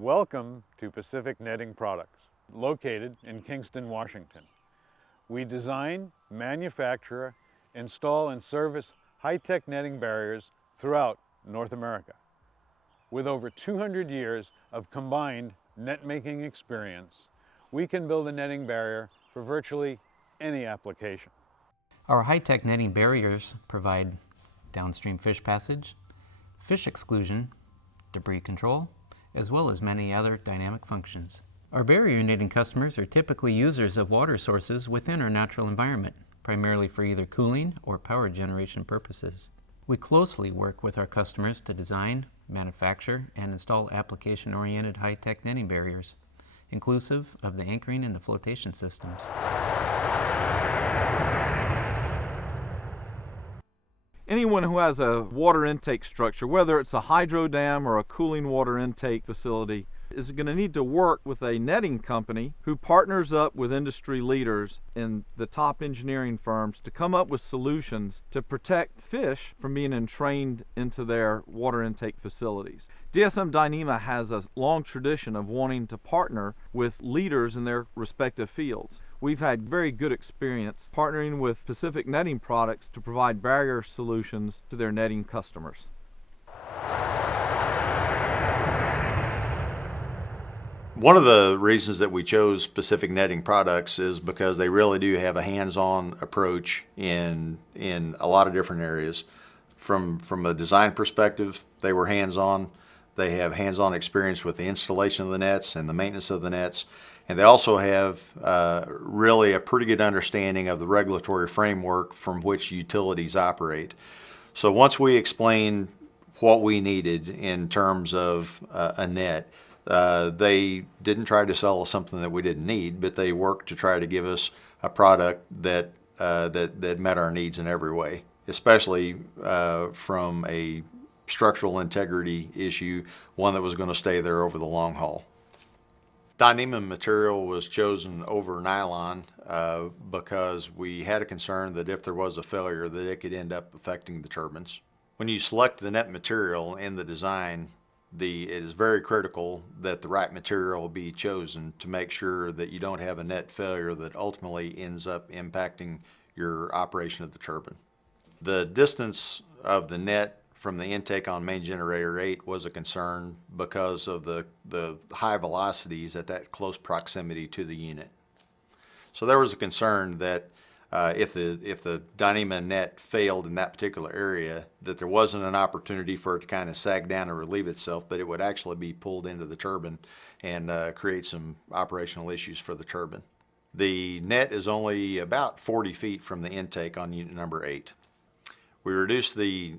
Welcome to Pacific Netting Products, located in Kingston, Washington. We design, manufacture, install, and service high-tech netting barriers throughout North America. With over 200 years of combined net-making experience, we can build a netting barrier for virtually any application. Our high-tech netting barriers provide downstream fish passage, fish exclusion, debris control, as well as many other dynamic functions. Our barrier netting customers are typically users of water sources within our natural environment, primarily for either cooling or power generation purposes. We closely work with our customers to design, manufacture, and install application-oriented high-tech netting barriers, inclusive of the anchoring and the flotation systems. Anyone who has a water intake structure, whether it's a hydro dam or a cooling water intake facility, is going to need to work with a netting company who partners up with industry leaders and the top engineering firms to come up with solutions to protect fish from being entrained into their water intake facilities. DSM Dyneema has a long tradition of wanting to partner with leaders in their respective fields. We've had very good experience partnering with Pacific Netting Products to provide barrier solutions to their netting customers. One of the reasons that we chose Pacific Netting Products is because they really do have a hands-on approach in a lot of different areas. From a design perspective, they were hands-on. They have hands-on experience with the installation of the nets and the maintenance of the nets. And they also have really a pretty good understanding of the regulatory framework from which utilities operate. So once we explained what we needed in terms of a net, they didn't try to sell us something that we didn't need, but they worked to try to give us a product that met our needs in every way, especially from a structural integrity issue, one that was going to stay there over the long haul. Dyneema material was chosen over nylon because we had a concern that if there was a failure that it could end up affecting the turbines. When you select the net material in the design, it is very critical that the right material be chosen to make sure that you don't have a net failure that ultimately ends up impacting your operation of the turbine. The distance of the net from the intake on main generator 8 was a concern because of the high velocities at that close proximity to the unit. So there was a concern that if the Dyneema net failed in that particular area, that there wasn't an opportunity for it to kind of sag down and relieve itself, but it would actually be pulled into the turbine and create some operational issues for the turbine. The net is only about 40 feet from the intake on unit number 8. We reduced the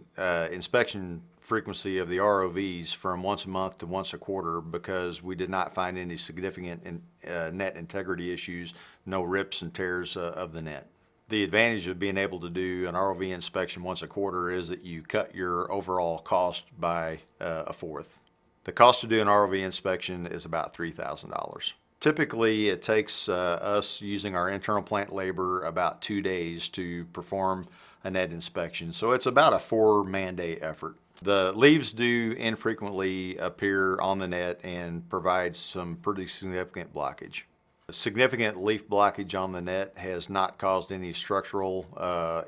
inspection frequency of the ROVs from once a month to once a quarter because we did not find any significant net integrity issues, no rips and tears of the net. The advantage of being able to do an ROV inspection once a quarter is that you cut your overall cost by a fourth. The cost to do an ROV inspection is about $3,000. Typically, it takes us using our internal plant labor about 2 days to perform a net inspection. So it's about a 4-man day effort. The leaves do infrequently appear on the net and provide some pretty significant blockage. Significant leaf blockage on the net has not caused any structural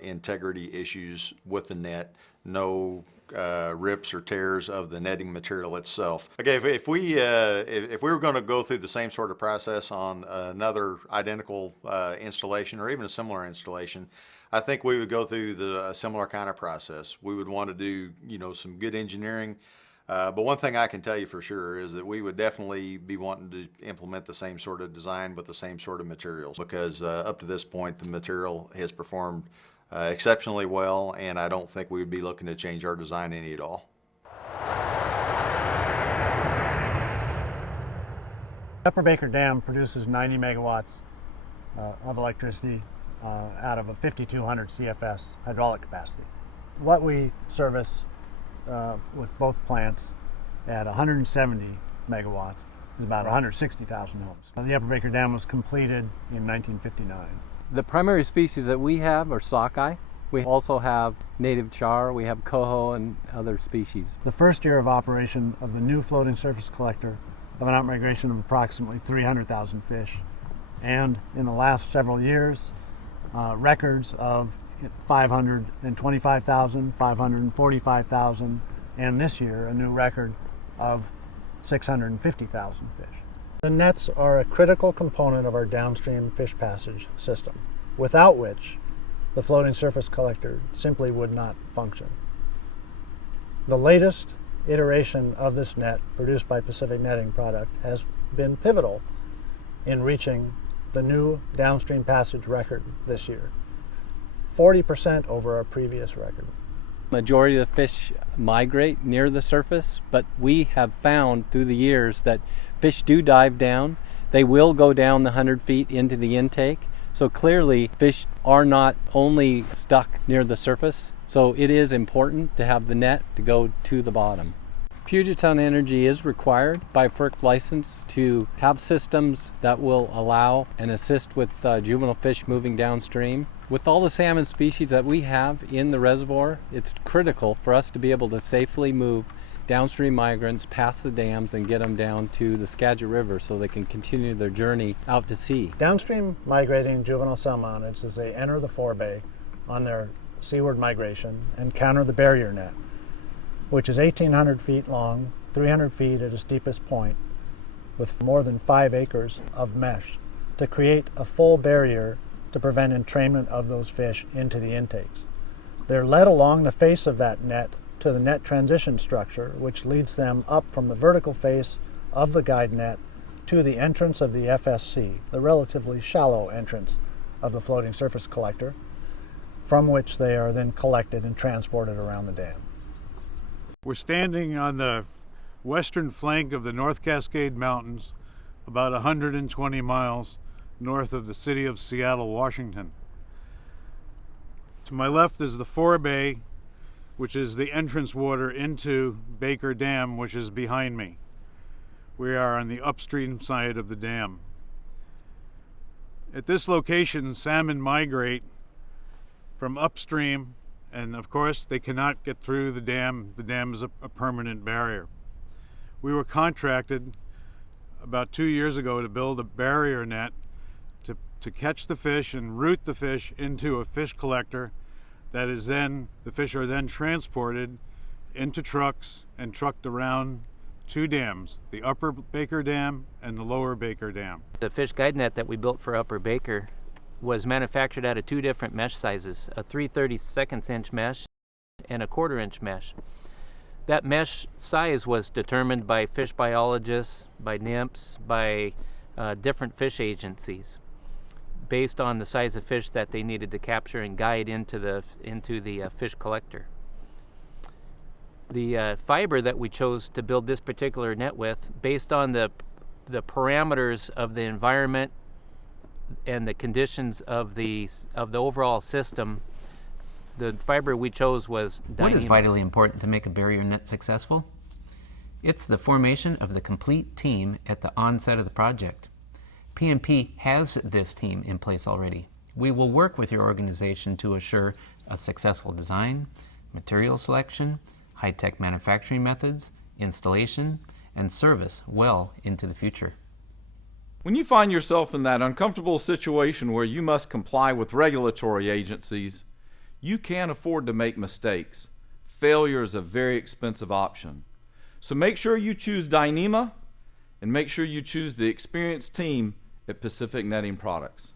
integrity issues with the net. No rips or tears of the netting material itself. Okay, if we were going to go through the same sort of process on another identical installation or even a similar installation, I think we would go through a similar kind of process. We would want to do some good engineering. But one thing I can tell you for sure is that we would definitely be wanting to implement the same sort of design with the same sort of materials because up to this point the material has performed exceptionally well, and I don't think we would be looking to change our design any at all. Upper Baker Dam produces 90 megawatts of electricity out of a 5,200 CFS hydraulic capacity. What we service with both plants at 170 megawatts is about 160,000 homes. The Upper Baker Dam was completed in 1959. The primary species that we have are sockeye. We also have native char, we have coho and other species. The first year of operation of the new floating surface collector of an outmigration of approximately 300,000 fish. And in the last several years, records of 525,000, 545,000, and this year a new record of 650,000 fish. The nets are a critical component of our downstream fish passage system, without which the floating surface collector simply would not function. The latest iteration of this net, produced by Pacific Netting product, has been pivotal in reaching the new downstream passage record this year, 40% over our previous record. Majority of the fish migrate near the surface, but we have found through the years that fish do dive down. They will go down the 100 feet into the intake. So clearly fish are not only stuck near the surface, so it is important to have the net to go to the bottom. Puget Sound Energy is required by FERC license to have systems that will allow and assist with juvenile fish moving downstream. With all the salmon species that we have in the reservoir, it's critical for us to be able to safely move downstream migrants past the dams and get them down to the Skagit River so they can continue their journey out to sea. Downstream migrating juvenile salmonids, as they enter the forebay on their seaward migration, encounter the barrier net, which is 1,800 feet long, 300 feet at its deepest point, with more than 5 acres of mesh to create a full barrier to prevent entrainment of those fish into the intakes. They're led along the face of that net to the net transition structure, which leads them up from the vertical face of the guide net to the entrance of the FSC, the relatively shallow entrance of the floating surface collector, from which they are then collected and transported around the dam. We're standing on the western flank of the North Cascade Mountains, about 120 miles north of the city of Seattle, Washington. To my left is the forebay, which is the entrance water into Baker Dam, which is behind me. We are on the upstream side of the dam. At this location, salmon migrate from upstream, and of course they cannot get through the dam. The dam is a permanent barrier. We were contracted about 2 years ago to build a barrier net to catch the fish and route the fish into a fish collector. That is then, the fish are then transported into trucks and trucked around 2 dams, the Upper Baker Dam and the Lower Baker Dam. The fish guide net that we built for Upper Baker was manufactured out of 2 different mesh sizes, a 3/32 inch mesh and a 1/4 inch mesh. That mesh size was determined by fish biologists, by NIMPs, by different fish agencies, based on the size of fish that they needed to capture and guide into the fish collector. The fiber that we chose to build this particular net with, based on the parameters of the environment and the conditions of the overall system, the fiber we chose was Dyneema. What is vitally important to make a barrier net successful? It's the formation of the complete team at the onset of the project. PMP has this team in place already. We will work with your organization to assure a successful design, material selection, high-tech manufacturing methods, installation, and service well into the future. When you find yourself in that uncomfortable situation where you must comply with regulatory agencies, you can't afford to make mistakes. Failure is a very expensive option. So make sure you choose Dyneema, and make sure you choose the experienced team at Pacific Netting Products.